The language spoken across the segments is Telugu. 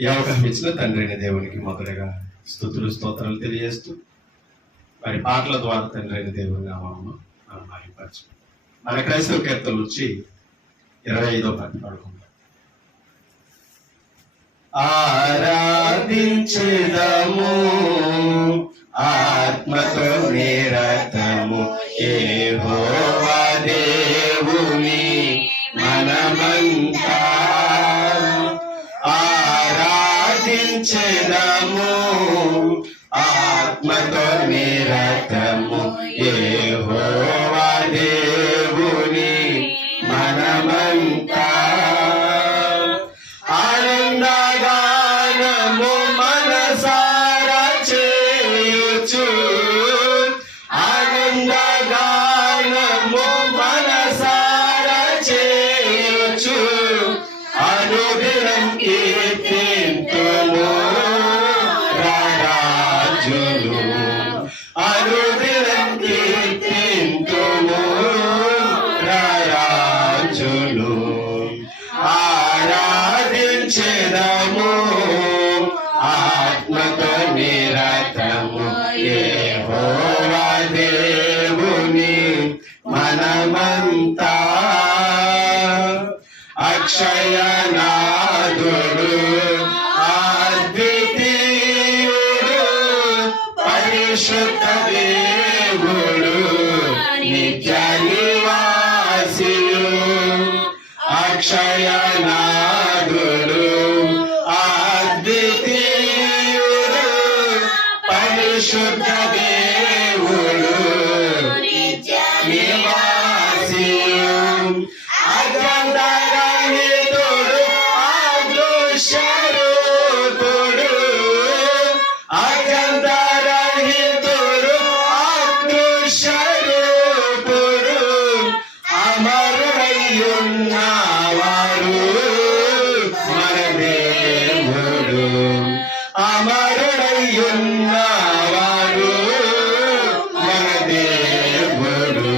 ఈ అవకాశం ఇచ్చిన తండ్రి అయిన దేవునికి మొదటగా స్తుతులు స్తోత్రాలు తెలియజేస్తూ మరి పాటల ద్వారా తండ్రి అయిన దేవుని నామమును మనం మహిమపరచు. మన క్రైస్తవ కీర్తన నుంచి 25వ పాట పాడుకుందాం. ఆరాధించెదము ఆత్మతో నిరతము యెహోవా దేవుని మనమంతా ఆరాధించెదము ఆత్మతో నిరతము యెహోవా దేవుని మనమంతా ఆనందగానము మనసారా చేయుచు ఆనందగానము మనసారా చేయుచు అనుదినం కీర్తింతుము రారాజులు అనుదినం కీర్తింతుము రారాజులు ఆరాధించెదము ఆత్మతో నిరతము యెహోవా దేవుని మనమంతా అక్షయనాథుడు అద్వితీయుడు పరిశుద్ధ దేవుడు నిత్య నివాసియు అక్షయనాథుడు అద్వితీయుడు పరిశుద్ధ దేవుడు నిత్య నివాసియు అగ్రంథరహితుడు అదృశ్యరూపుడు అగ్రంథరహితుడు అదృశ్యరూపుడు అమరుడయ్యున్నవాడు మన దేవుడు అమరుడయ్యున్నవాడు మన దేవుడు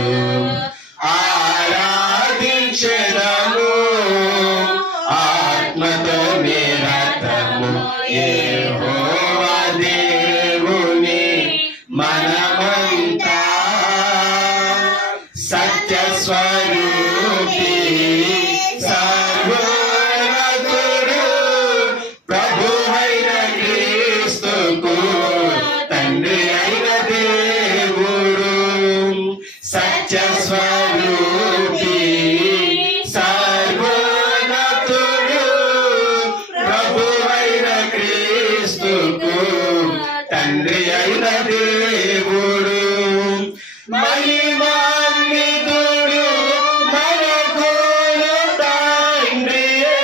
ఆరాధించెదము ఆత్మతో నిరతము యెహోవా దేవుని మనమంతా సత్య స్వరూపి సర్వోన్నతుడు ప్రభువైన క్రీస్తుకు తండ్రి అయిన దేవుడు సత్య స్వరూపి సర్వోన్నతుడు ప్రభువైన క్రీస్తుకు తండ్రి అయిన దేవుడు మహిమాన్వితుడు మనకును తండ్రియే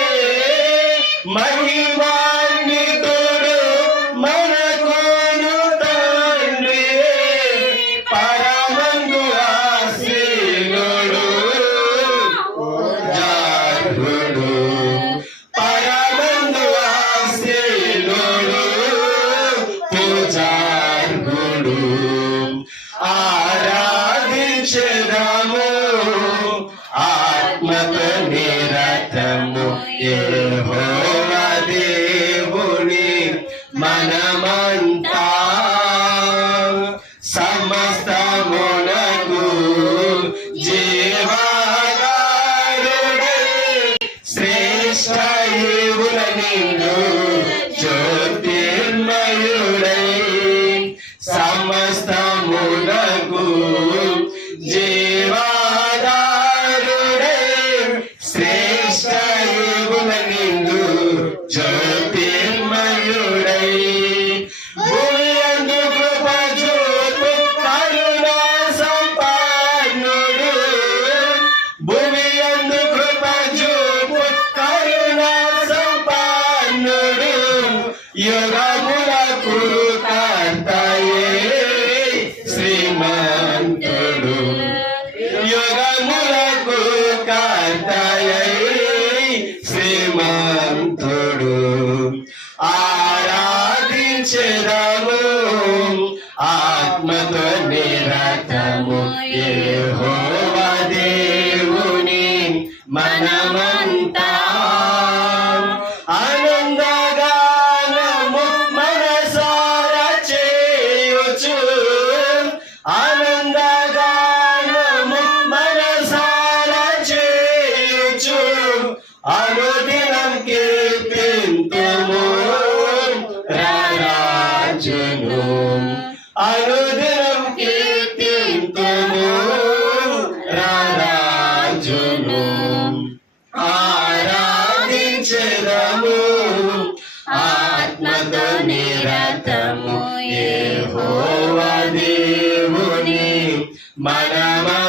మహిమాన్వితుడు మనకును తండ్రియే పరమందు ఆసీనుడు పూజార్హుడు పరమందు ఆసీనుడు పూజార్హుడు ఆరాధించెదము ఆత్మతో నిరతము యెహోవా దేవుని మనమంతా సమస్తమునకు జీవాధారుడై శ్రేష్ఠ ఈవుల నిండు జ్యోతిర్మయుడై సమస్తమునకు జీవాధారుడై శ్రేష్ఠ ఈవుల నిండు జ్యోతిర్మయుడై భూయందు కృప చూపు కరుణా సంపన్నుడు భూమియందు కృప చూపు కరుణా సంపన్నుడు యుగములకు కర్తయే శ్రీమంతుడు యుగములకు కర్తయే శ్రీమంతుడు ఆరాధించెదము ఆత్మతో నిరతము యెహోవా దేవుని మనమంతా ఆనందగా మనమ